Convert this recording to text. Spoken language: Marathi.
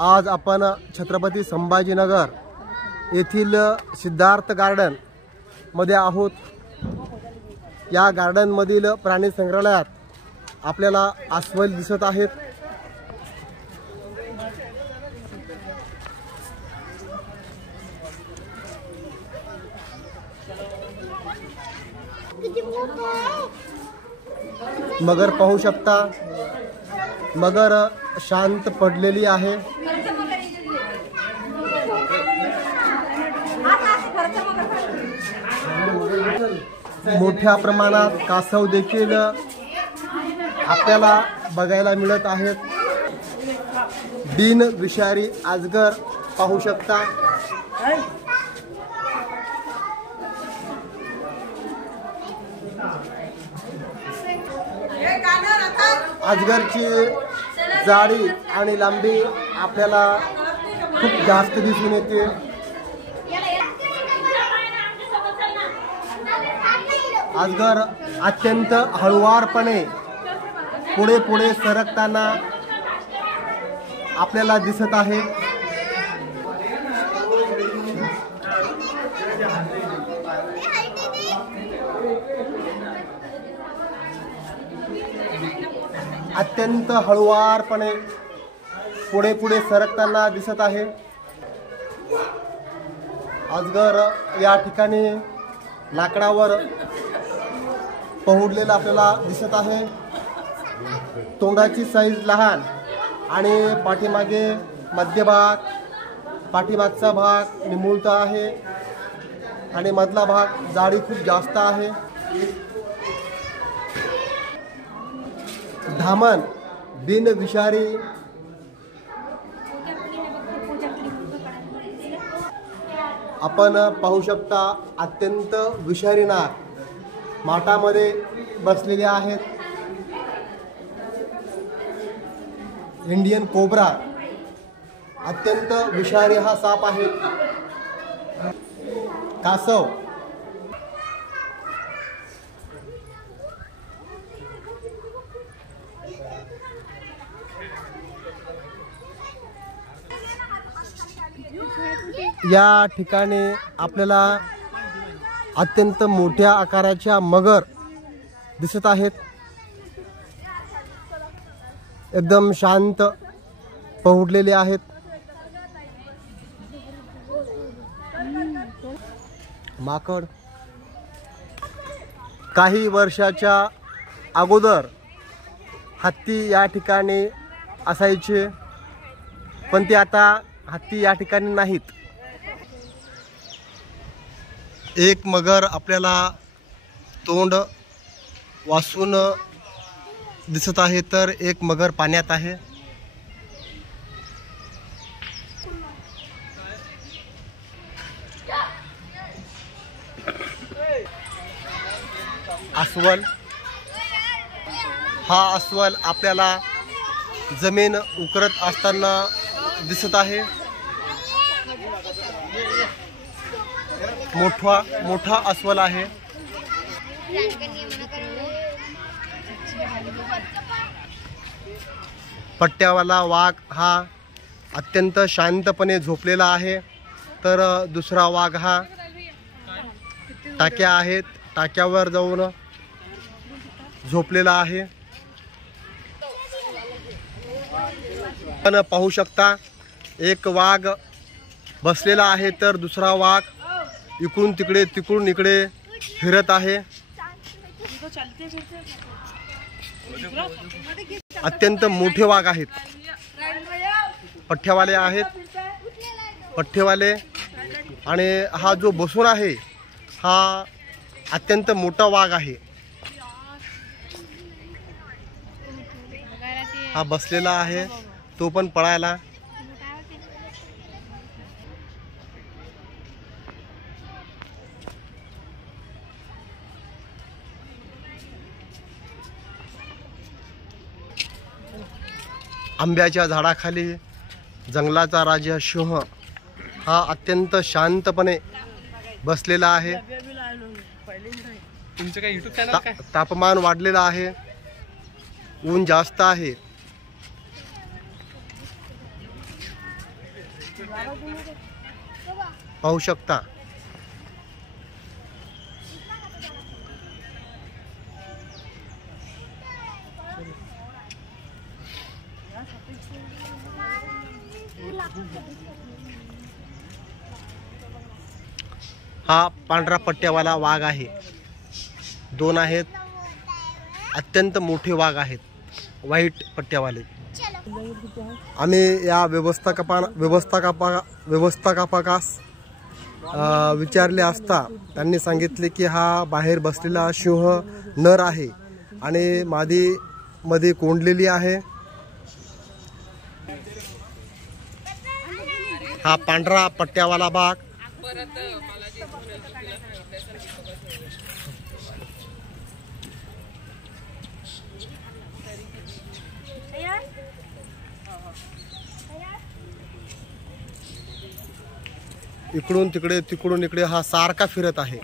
आज आपण छत्रपती संभाजीनगर येथील सिद्धार्थ गार्डन मध्ये आहोत। या गार्डन मधील प्राणी संग्रहालयात आपल्याला अस्वल दिसत आहेत। मगर पाहू शकता, मगर शांत पडलेली आहे। मोठ्या प्रमाणात कासव देखील आपल्याला बघायला मिळत आहेत। बिन विषारी अजगर पाहू शकता। अजगरची जाडी आणि लांबी आपल्याला खूप जास्त दिसून येते। अजगर अत्यंत हळुवारपणे पुढे पुढे सरकताना आपल्याला दिसत आहे। अत्यंत हळुवारपणे पुढे पुढे सरकताना दिसत आहे। अजगर या ठिकाणी लाकडावर पहुडलेला आपल्याला दिसत आहे। तोंडाची साईज लहान आणि पाठीमागे मध्यभाग, पाठीमागचा भाग निमुळता आहे आणि मधला भाग जाडी खूप जास्त आहे। धामण बिन विषारी आपण पाहू शकता। अत्यंत विषारी नाग माठामध्ये बसलेले आहेत। इंडियन कोब्रा अत्यंत विषारी हा साप आहे। कासव या ठिकाणी आपल्याला अत्यंत मोठ्या आकाराच्या मगर दिसत आहेत। एकदम शांत पहुडलेले आहेत। माकड काही वर्षाच्या अगोदर हत्ती या ठिकाणी असायचे, पण ते आता हत्ती या ठिकाणी नाहीत। एक मगर आपल्याला तोंड वासून दिसत आहे, तर एक मगर पाण्यात आहे। अस्वल हा अस्वल आपल्याला जमीन उकरत असताना दिसत आहे। मोठा अस्वल आहे। पट्ट्यावाला वाघ हा अत्यंत शांतपणे झोपलेला आहे, तर दुसरा वाघ हा टाक्या आहेत, टाक्यावर जाऊन झोपलेला आहे। आपण पाहू शकता एक वाघ बसलेला आहे, तर दुसरा वाघ इकडून तिकडे तिकडून इकडे फिरत आहे। अत्यंत मोठे वाघ आहेत, पठ्ठेवाले आहेत, पठ्ठेवाले। आणि हा जो बसून आहे हा अत्यंत मोठा वाघ आहे। हा बसलेला आहे, तो पण पळायला। आंब्याच्या झाडाखाली जंगलाचा राजा सिंह हा अत्यंत शांतपणे बसलेला आहे। तुमचं काय YouTube चॅनल काय? तापमान वाढलेलं आहे, ऊन जास्त आहे। पाहू शकता. हा पांढरा पट्ट्यावाला वाघ आहे. 2 आहेत. अत्यंत मोठे वाघ आहेत व्हाईट पट्ट्यावाले. आम्ही या व्यवस्थापकास विचारले असता त्यांनी सांगितले की हा बाहेर बसलेला सिंह नर आहे आणि मादी मध्ये कोंडलेली आहे. हा पांढरा पट्ट्यावाला बाघ इकडून तिकडे तिकडून इकडे हा सारखा फिरत आहे.